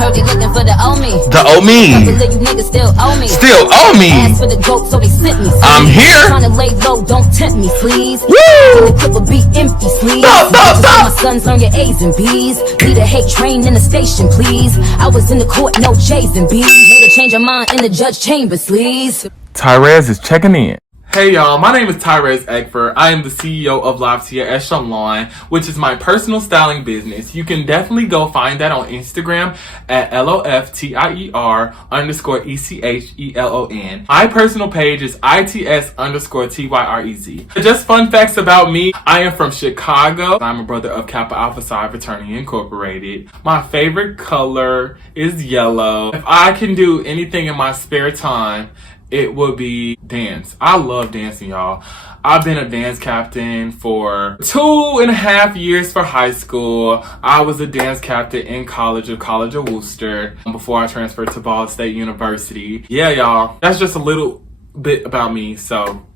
heard they looking for the old me. The old me. Couple of you niggas still owe me. Still owe me. Ask for the goat, so they sent me. I'm here. Trying to lay low, don't tempt me, please. Woo! The clip will be empty, please. My sons on your A's and B's. Lead a hate train in the station, please. I was in the court, no J's and B's. Made a change of mind in the judge chambers, please. Tyrez is checking in. Hey y'all, my name is Tyrez Ecford. I am the CEO of Ecford, which is my personal styling business. You can definitely go find that on Instagram at LOFTIER_ECHELON. My personal page is ITS_TYREZ. Just fun facts about me. I am from Chicago. I'm a brother of Kappa Alpha Psi Fraternity Incorporated. My favorite color is yellow. If I can do anything in my spare time, it would be dance. I love dancing, y'all. I've been a dance captain for 2.5 years for high school. I was a dance captain in College of Worcester before I transferred to Ball State University. Yeah, y'all. That's just a little bit about me, so.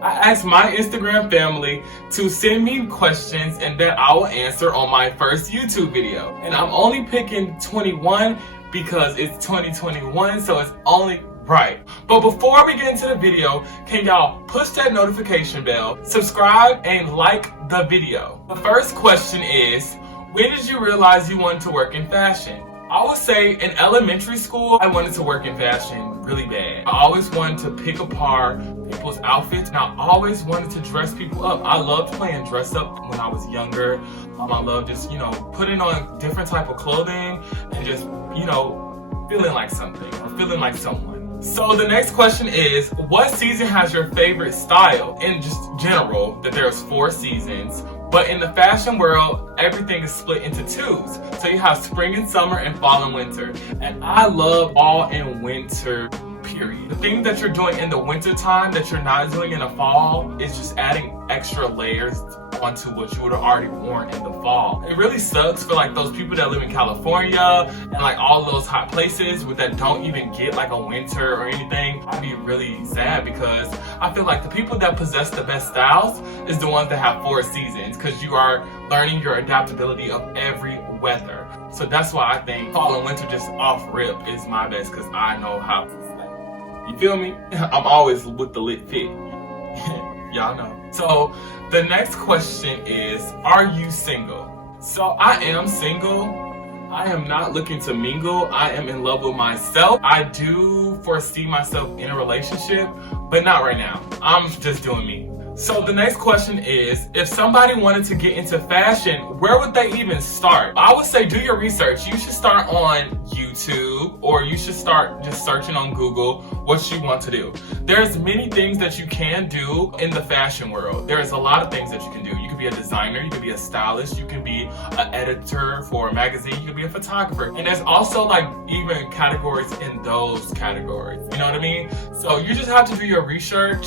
I asked my Instagram family to send me questions and that I will answer on my first YouTube video. And I'm only picking 21 because it's 2021, so it's only right. But before we get into the video, can y'all push that notification bell, subscribe, and like the video? The first question is, when did you realize you wanted to work in fashion? I would say in elementary school, I wanted to work in fashion really bad. I always wanted to pick apart people's outfits, and I always wanted to dress people up. I loved playing dress up when I was younger. I loved just, putting on different type of clothing and just, feeling like something or feeling like someone. So the next question is, what season has your favorite style? In just general, that there's 4 seasons, but in the fashion world, everything is split into 2s. So you have spring and summer and fall and winter. And I love fall and winter, period. The thing that you're doing in the winter time that you're not doing in the fall is just adding extra layers onto what you would have already worn in the fall. It really sucks for like those people that live in California and like all those hot places that don't even get like a winter or anything. I'd be really sad because I feel like the people that possess the best styles is the ones that have 4 seasons, because you are learning your adaptability of every weather. So that's why I think fall and winter just off rip is my best, because I know how to style. You feel me? I'm always with the lit fit. Y'all know. So the next question is, are you single? So I am single. I am not looking to mingle. I am in love with myself. I do foresee myself in a relationship, but not right now. I'm just doing me. So the next question is, if somebody wanted to get into fashion, where would they even start? I would say do your research. You should start on YouTube, or you should start just searching on Google what you want to do. There's many things that you can do in the fashion world. There's a lot of things that you can do. You could be a designer, you could be a stylist, you could be an editor for a magazine, you could be a photographer. And there's also like even categories in those categories. You know what I mean? So you just have to do your research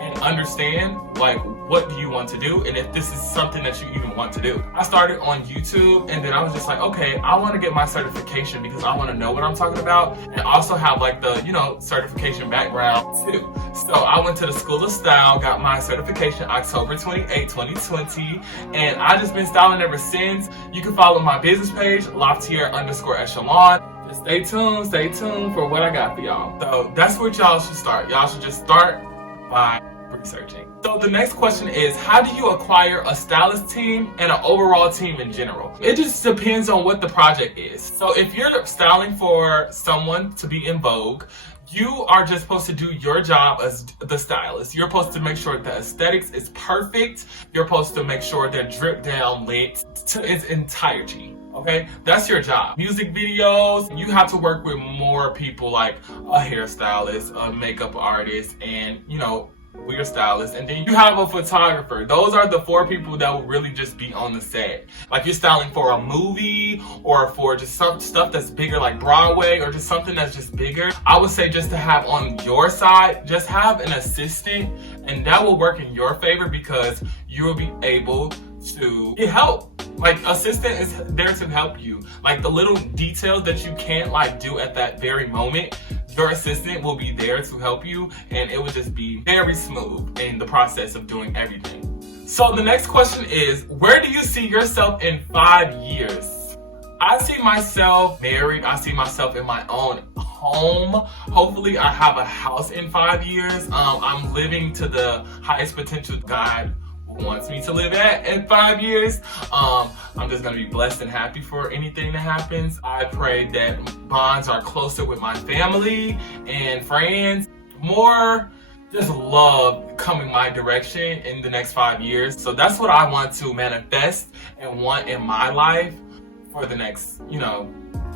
and understand like what do you want to do, and if this is something that you even want to do. I started on YouTube, and then I was just like, okay, I want to get my certification because I want to know what I'm talking about, and also have like the certification background too. So I went to the School of Style, got my certification October 28, 2020, and I just been styling ever since. You can follow my business page, Echelon. Just stay tuned for what I got for y'all. So that's where y'all should start. Y'all should just start by researching. So the next question is, how do you acquire a stylist team and an overall team in general? It just depends on what the project is. So if you're styling for someone to be in Vogue, you are just supposed to do your job as the stylist. You're supposed to make sure the aesthetics is perfect. You're supposed to make sure they're drip down lit to its entirety. Okay, that's your job. Music videos, you have to work with more people, like a hairstylist, a makeup artist, and your stylist, and then you have a photographer. Those are the 4 people that will really just be on the set. Like you're styling for a movie or for just some stuff that's bigger like Broadway, or just something that's just bigger. I would say just to have on your side, just have an assistant, and that will work in your favor because you will be able to get help. Like assistant is there to help you. Like the little details that you can't like do at that very moment, your assistant will be there to help you, and it will just be very smooth in the process of doing everything. So the next question is, where do you see yourself in 5 years? I see myself married. I see myself in my own home. Hopefully I have a house in 5 years. I'm living to the highest potential God wants me to live at in 5 years. I'm just gonna be blessed and happy for anything that happens. I pray that bonds are closer with my family and friends. More just love coming my direction in the next 5 years. So that's what I want to manifest and want in my life for the next,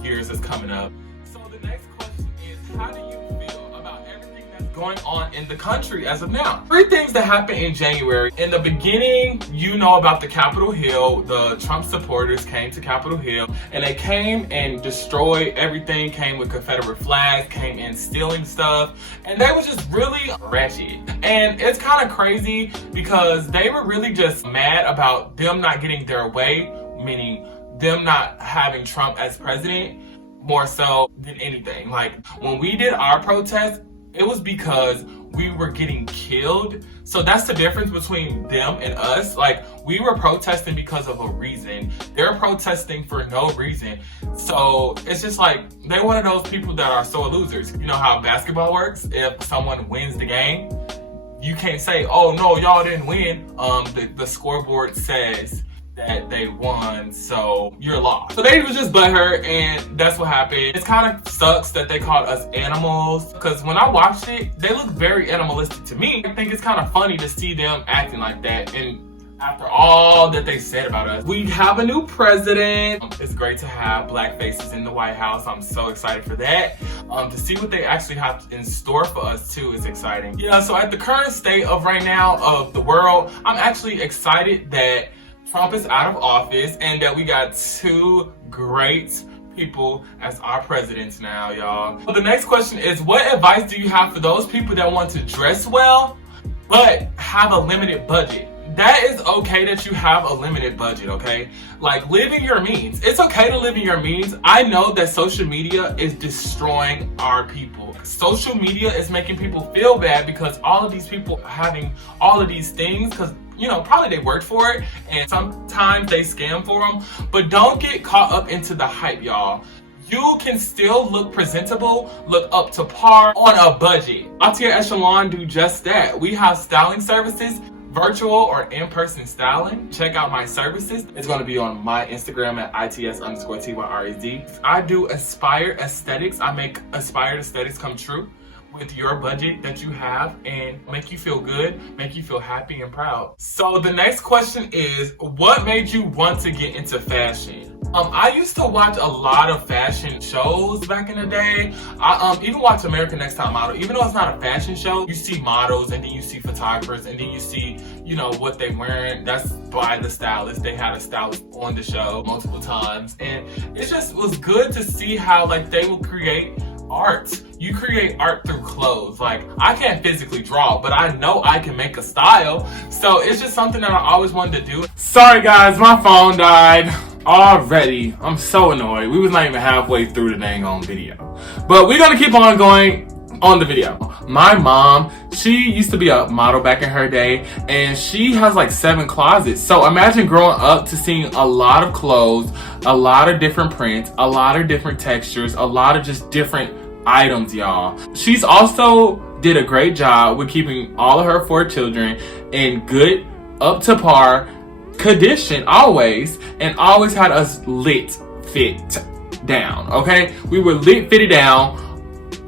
years that's coming up. So the next question is, how do you feel about everything that's going on in the country as of now? 3 things that happened in January. In the beginning, about the Capitol Hill. The Trump supporters came to Capitol Hill and they came and destroyed everything, came with Confederate flags, came in stealing stuff, and they were just really ratchet. And it's kind of crazy because they were really just mad about them not getting their way, meaning them not having Trump as president more so than anything. Like when we did our protest, it was because we were getting killed. So that's the difference between them and us. Like we were protesting because of a reason. They're protesting for no reason. So it's just like they're one of those people that are so losers. You know how basketball works? If someone wins the game, you can't say, oh no, y'all didn't win. The scoreboard says that they won, so you're lost. So they was just butthurt, and that's what happened. It kind of sucks that they called us animals, because when I watched it, they look very animalistic to me. I think it's kind of funny to see them acting like that, and after all that they said about us. We have a new president. It's great to have black faces in the White House. I'm so excited for that. To see what they actually have in store for us too is exciting. Yeah, so at the current state of right now of the world, I'm actually excited that Trump is out of office and that we got 2 great people as our presidents now, y'all. So the next question is, what advice do you have for those people that want to dress well but have a limited budget? That is okay that you have a limited budget, okay? Like, live in your means. It's okay to live in your means. I know that social media is destroying our people. Social media is making people feel bad because all of these people are having all of these things because probably they worked for it and sometimes they scam for them. But don't get caught up into the hype, y'all. You can still look presentable, look up to par on a budget. Atier Echelon do just that. We have styling services, virtual or in-person styling. Check out my services. It's going to be on my Instagram at its_TYREZ. I do Aspired Aesthetics. I make Aspired Aesthetics come true with your budget that you have and make you feel good, make you feel happy and proud. So the next question is, what made you want to get into fashion? I used to watch a lot of fashion shows back in the day. I even watch American Next Top Model. Even though it's not a fashion show, you see models and then you see photographers and then you see, what they wearing. That's by the stylist. They had a stylist on the show multiple times. And it just was good to see how they will create art. You create art through clothes. Like, I can't physically draw, but I know I can make a style. So it's just something that I always wanted to do. Sorry guys, my phone died already. I'm so annoyed. We was not even halfway through the dang on video. But we're gonna keep on going on the video. My mom, she used to be a model back in her day, and she has 7 closets. So imagine growing up to seeing a lot of clothes, a lot of different prints, a lot of different textures, a lot of just different items, y'all. She's also did a great job with keeping all of her 4 children in good, up to par condition always, and always had us lit fit down, okay? We were lit fitted down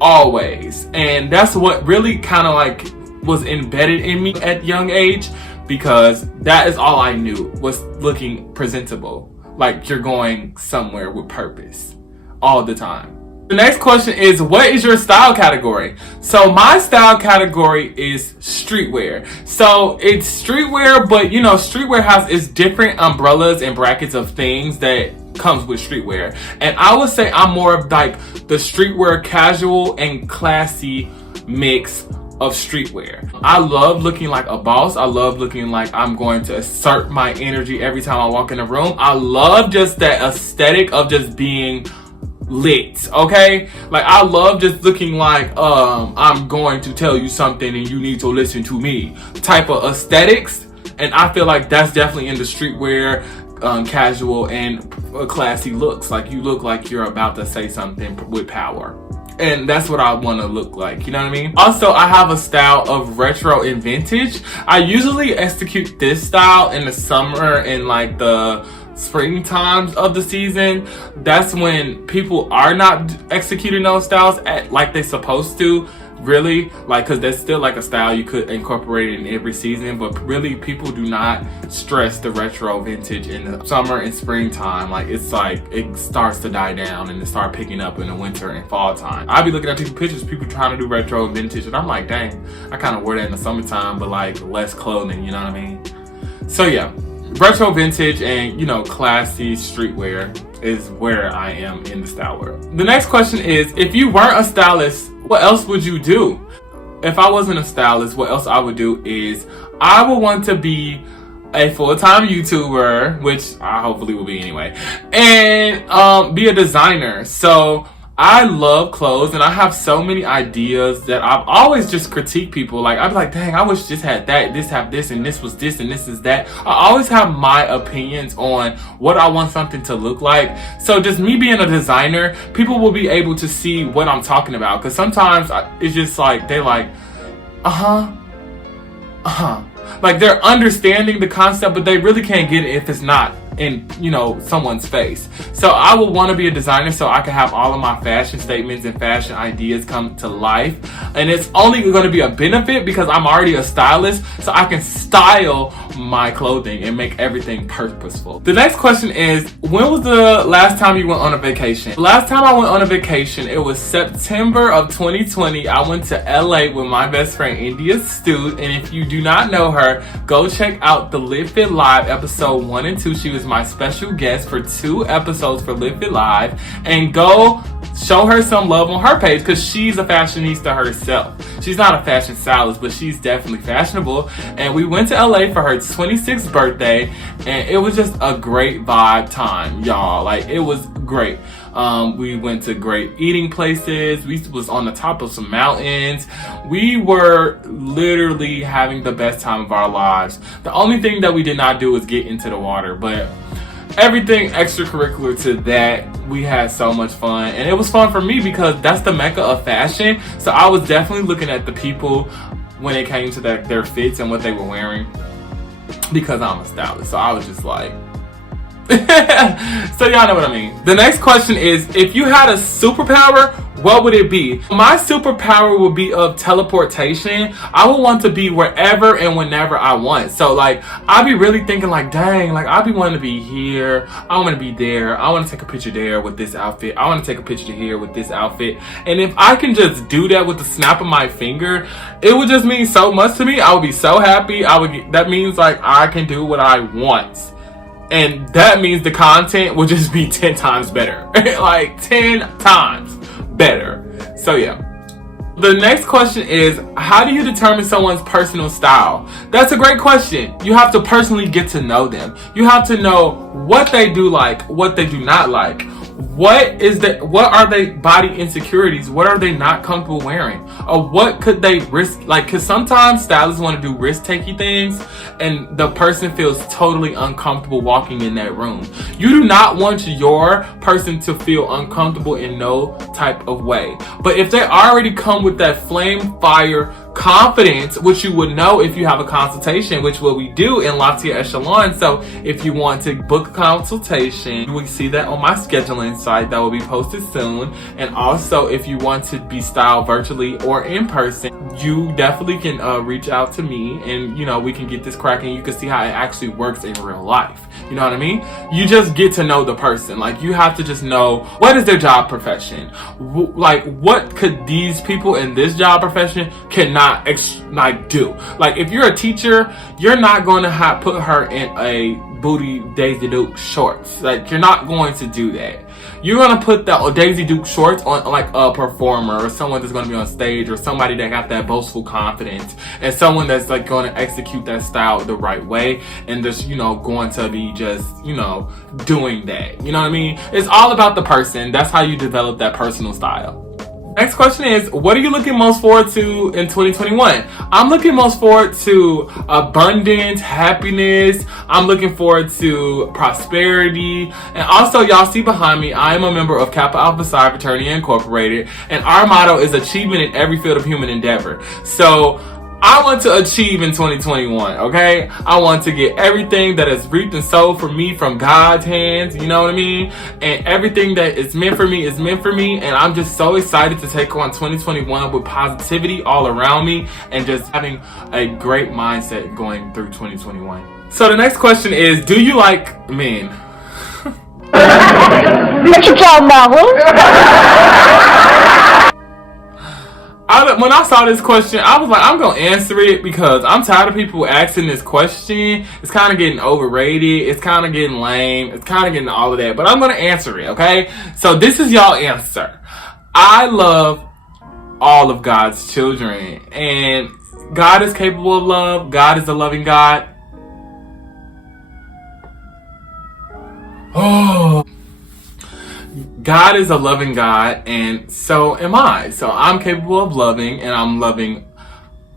always, and that's what really kind of was embedded in me at young age, because that is all I knew was looking presentable, like you're going somewhere with purpose all the time. The next question is, what is your style category? So my style category is streetwear. So it's streetwear, but streetwear has its different umbrellas and brackets of things that comes with streetwear. And I would say I'm more of the streetwear casual and classy mix of streetwear. I love looking like a boss. I love looking like I'm going to assert my energy every time I walk in a room. I love just that aesthetic of just being lit, okay? I love just looking like I'm going to tell you something and you need to listen to me type of aesthetics. And I feel like that's definitely in the streetwear casual and classy looks. Like you look like you're about to say something with power. And that's what I want to look like, you know what I mean? Also, I have a style of retro and vintage. I usually execute this style in the summer and like the spring times of the season. That's when people are not executing those styles like they're supposed to. Really, like, because there's still like a style you could incorporate in every season, but really people do not stress the retro vintage in the summer and springtime. Like, it's like it starts to die down and it start picking up in the winter and fall time. I be looking at people's pictures, people trying to do retro and vintage, and I'm like, dang, I kind of wear that in the summertime, but like less clothing, you know what I mean? So yeah, retro vintage and, you know, classy streetwear is where I am in the style world. The next question is, if you weren't a stylist, what else would you do? If I wasn't a stylist, what else I would do is I would want to be a full-time YouTuber, which I hopefully will be anyway, and be a designer. So I love clothes and I have so many ideas that I've always just critiqued people. Like, I'd be like, dang, I wish this had that, this have this, and this was this, and this is that. I always have my opinions on what I want something to look like. So just me being a designer, people will be able to see what I'm talking about. Because sometimes it's just like, they're like, like they're understanding the concept, but they really can't get it if it's not in, you know, someone's face. So I would want to be a designer so I can have all of my fashion statements and fashion ideas come to life. And it's only going to be a benefit because I'm already a stylist, so I can style my clothing and make everything purposeful. The next question is, when was the last time you went on a vacation? The last time I went on a vacation, it was September of 2020. I went to LA with my best friend India Stu, and if you do not know her, go check out the Live Fit Live episode 1 and 2. She was my special guest for 2 episodes for Live Fit Live, and go show her some love on her page because she's a fashionista herself. She's not a fashion stylist, but she's definitely fashionable. And we went to LA for her 26th birthday, and it was just a great vibe time, y'all. Like, it was great. We went to great eating places. We was on the top of some mountains. We were literally having the best time of our lives. The only thing that we did not do was get into the water, but everything extracurricular to that, we had so much fun. And it was fun for me because that's the mecca of fashion. So I was definitely looking at the people when it came to their fits and what they were wearing, because I'm a stylist. So I was just like, so y'all know what I mean. The next question is, if you had a superpower, what would it be? My superpower would be of teleportation. I would want to be wherever and whenever I want. So like, I'd be really thinking like, dang, like I'd be wanting to be here. I want to be there. I want to take a picture there with this outfit. I want to take a picture here with this outfit. And if I can just do that with the snap of my finger, it would just mean so much to me. I would be so happy. That means like I can do what I want. And that means the content will just be 10 times better. Like 10 times better. So yeah. The next question is, how do you determine someone's personal style? That's a great question. You have to personally get to know them. You have to know what they do like, what they do not like. What are they body insecurities? What are they not comfortable wearing? Or what could they risk? Like, cause sometimes stylists want to do risk-taking things and the person feels totally uncomfortable walking in that room. You do not want your person to feel uncomfortable in no type of way. But if they already come with that flame fire confidence, which you would know if you have a consultation, which what we do in Latia Echelon. So if you want to book a consultation, you will see that on my scheduling site that will be posted soon. And also, if you want to be styled virtually or in person, you definitely can reach out to me, and you know, we can get this cracking. You can see how it actually works in real life. You know what I mean? You just get to know the person. Like, you have to just know, what is their job profession? Like, what could these people in this job profession cannot do? Like, if you're a teacher, you're not going to put her in a booty Daisy Duke shorts. Like, you're not going to do that. You're going to put the Daisy Duke shorts on like a performer or someone that's going to be on stage, or somebody that got that boastful confidence, and someone that's like going to execute that style the right way, and just, you know, going to be just, you know, doing that. You know what I mean? It's all about the person. That's how you develop that personal style. Next question is, what are you looking most forward to in 2021? I'm looking most forward to abundance, happiness. I'm looking forward to prosperity. And also, y'all see behind me, I am a member of Kappa Alpha Psi Fraternity Incorporated. And our motto is achievement in every field of human endeavor. So, I want to achieve in 2021, okay? I want to get everything that is reaped and sowed for me from God's hands, you know what I mean? And everything that is meant for me is meant for me. And I'm just so excited to take on 2021 with positivity all around me and just having a great mindset going through 2021. So the next question is, do you like men? What you talking about, When I saw this question, I was like, I'm going to answer it because I'm tired of people asking this question. It's kind of getting overrated. It's kind of getting lame. It's kind of getting all of that. But I'm going to answer it, okay? So this is y'all answer. I love all of God's children. And God is capable of love. God is a loving God. Oh. God is a loving God, and so am I. So I'm capable of loving, and I'm loving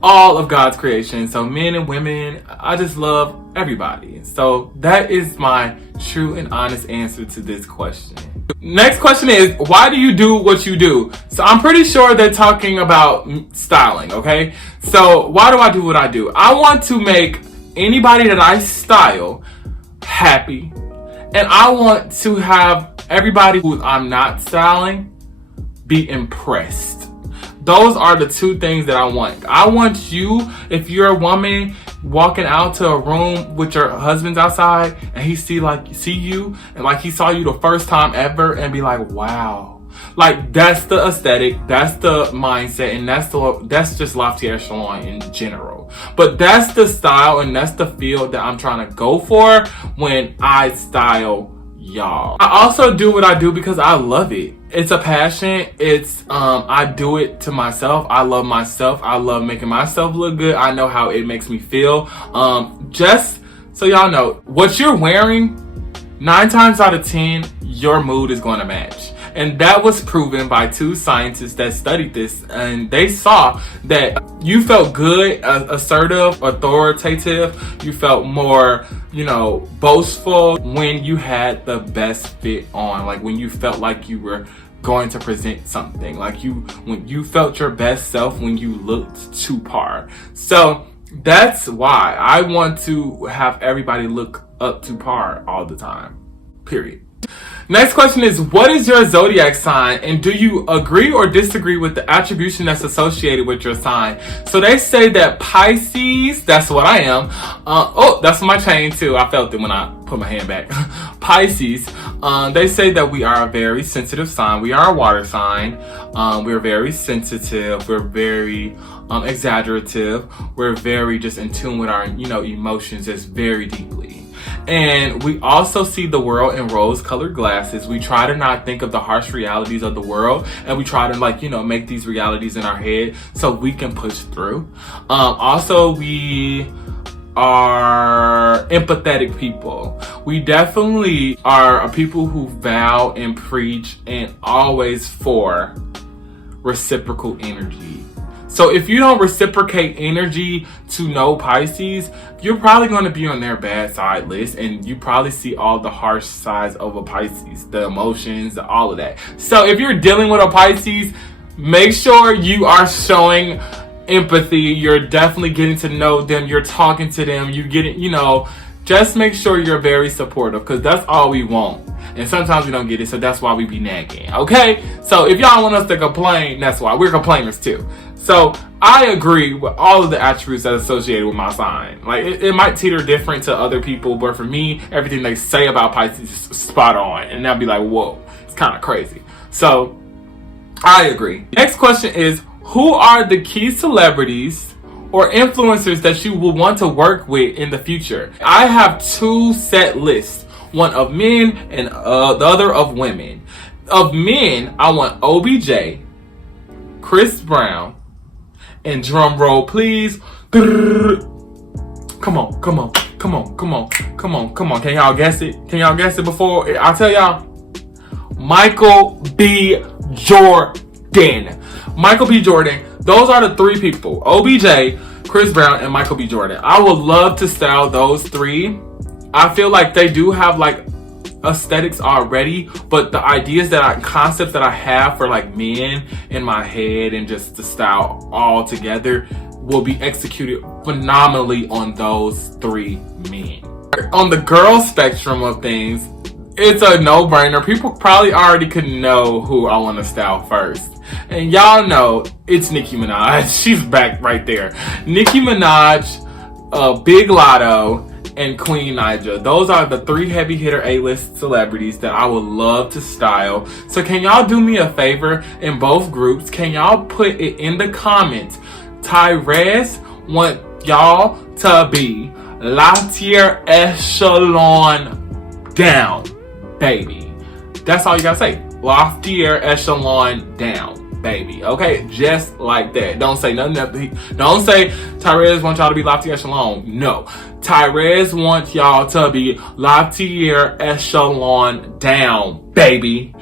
all of God's creation. So men and women, I just love everybody. So that is my true and honest answer to this question. Next question is, why do you do what you do? So I'm pretty sure they're talking about styling, okay? So why do I do what I do? I want to make anybody that I style happy, and I want to have everybody who I'm not styling be impressed. Those are the two things that I want. I want you, if you're a woman walking out to a room with your husband's outside and he see you and like he saw you the first time ever and be like, wow. Like that's the aesthetic, that's the mindset, and that's just lofty echelon in general. But that's the style and that's the feel that I'm trying to go for when I style y'all. I also do what I do because I love it. It's a passion. It's I do it to myself. I love myself. I love making myself look good. I know how it makes me feel. Just so y'all know, what you're wearing, 9 times out of 10, your mood is going to match. And that was proven by 2 scientists that studied this, and they saw that you felt good, assertive, authoritative. You felt more, boastful when you had the best fit on, like when you felt like you were going to present something, like when you felt your best self, when you looked to par. So that's why I want to have everybody look up to par all the time, period. Next question is, what is your zodiac sign, and do you agree or disagree with the attribution that's associated with your sign? So they say that Pisces, that's what I am. Oh, that's my chain too. I felt it when I put my hand back. Pisces, they say that we are a very sensitive sign. We are a water sign. We're very sensitive. We're very exaggerative. We're very just in tune with our, emotions just very deeply. And we also see the world in rose-colored glasses. We try to not think of the harsh realities of the world, and we try to make these realities in our head so we can push through. Also, we are empathetic people. We definitely are a people who vow and preach and always for reciprocal energy. So if you don't reciprocate energy to no Pisces, you're probably going to be on their bad side list, and you probably see all the harsh sides of a Pisces, the emotions, all of that. So if you're dealing with a Pisces, make sure you are showing empathy. You're definitely getting to know them. You're talking to them. You get it, just make sure you're very supportive, because that's all we want. And sometimes we don't get it, so that's why we be nagging, okay? So if y'all want us to complain, that's why. We're complainers too. So I agree with all of the attributes that are associated with my sign. Like it might teeter different to other people, but for me, everything they say about Pisces is spot on. And they'll be like, whoa, it's kind of crazy. So I agree. Next question is, who are the key celebrities or influencers that you will want to work with in the future? I have 2 set lists, one of men and the other of women. Of men, I want OBJ, Chris Brown, and drum roll please. Come on. Can y'all guess it? Before I tell y'all? Michael B. Jordan. Michael B. Jordan. Those are the three people. OBJ, Chris Brown, and Michael B. Jordan. I would love to style those three. I feel like they do have like aesthetics already, but the ideas concepts that I have for like men in my head and just the style all together will be executed phenomenally on those three men. On the girl spectrum of things, it's a no-brainer. People probably already could know who I want to style first. And y'all know it's Nicki Minaj. She's back right there. Nicki Minaj, Big Lotto, and Queen Naija. Those are the three heavy hitter A-list celebrities that I would love to style. So can y'all do me a favor in both groups? Can y'all put it in the comments? Tyrez want y'all to be Latier Echelon down, baby. That's all you gotta say. Loftier echelon down, baby. Okay, just like that. Don't say nothing. Don't say Tyrez wants y'all to be loftier echelon. No, Tyrez wants y'all to be loftier echelon down, baby.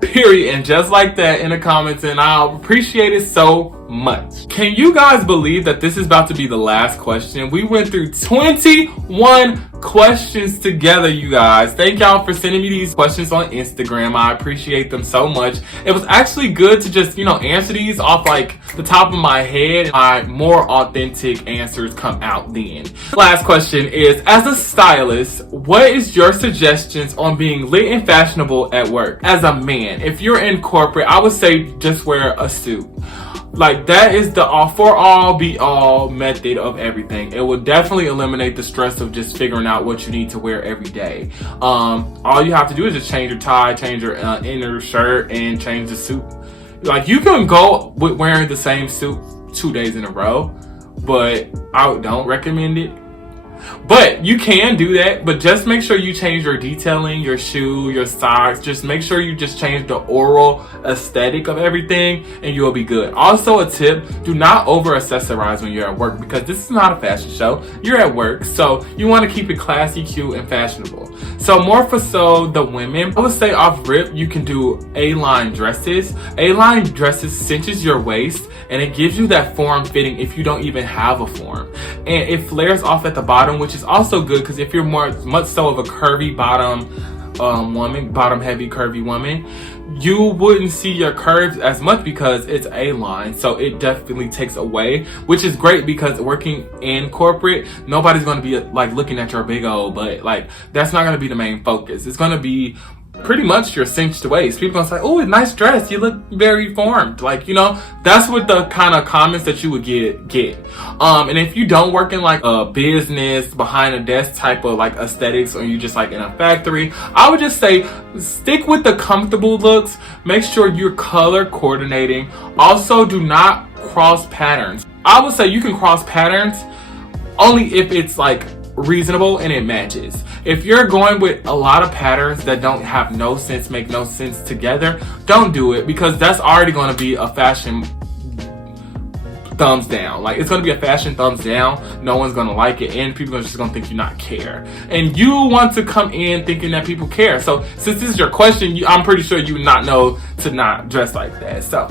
Period. And just like that in the comments, and I'll appreciate it so much. Can you guys believe that this is about to be the last question? We went through 21 questions together, you guys. Thank y'all for sending me these questions on Instagram. I appreciate them so much. It was actually good to just, answer these off like the top of my head. My more authentic answers come out then. Last question is, as a stylist, what is your suggestions on being lit and fashionable at work? As a man, if you're in corporate, I would say just wear a suit. Like, that is the all be all method of everything. It will definitely eliminate the stress of just figuring out what you need to wear every day. All you have to do is just change your tie, change your inner shirt, and change the suit. Like, you can go with wearing the same suit 2 days in a row, but I don't recommend it. But you can do that, but just make sure you change your detailing, your shoe, your socks. Just make sure you just change the oral aesthetic of everything and you'll be good. Also a tip, do not over accessorize when you're at work, because this is not a fashion show. You're at work, so you want to keep it classy, cute, and fashionable. So more for the women, I would say off rip, you can do A-line dresses. A-line dresses cinches your waist and it gives you that form fitting if you don't even have a form. And it flares off at the bottom, which is also good because if you're much so of a curvy bottom heavy curvy woman, you wouldn't see your curves as much because it's A-line. So it definitely takes away, which is great because working in corporate, nobody's going to be like looking at your big old butt. Like, that's not going to be the main focus. It's going to be pretty much your cinched waist. People gonna say, "Oh, nice dress. You look very formed." Like, that's what the kind of comments that you would get. And if you don't work in like a business behind a desk type of like aesthetics, or you just like in a factory, I would just say stick with the comfortable looks. Make sure you're color coordinating. Also, do not cross patterns. I would say you can cross patterns only if it's like reasonable and it matches. If you're going with a lot of patterns that don't have no sense, make no sense together, don't do it, because that's already going to be a fashion thumbs down. Like, it's going to be a fashion thumbs down. No one's going to like it, and people are just going to think you not care. And you want to come in thinking that people care. So since this is your question, I'm pretty sure you would not know to not dress like that. So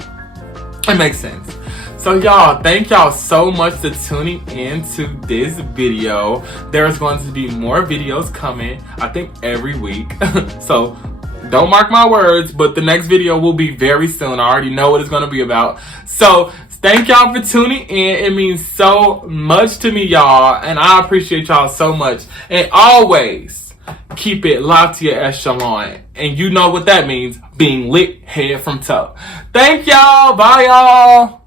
it makes sense. So y'all, thank y'all so much for tuning into this video. There's going to be more videos coming, I think every week. So don't mark my words, but the next video will be very soon. I already know what it's going to be about. So thank y'all for tuning in. It means so much to me, y'all, and I appreciate y'all so much. And always keep it loftier echelon. And you know what that means, being lit head from toe. Thank y'all. Bye, y'all.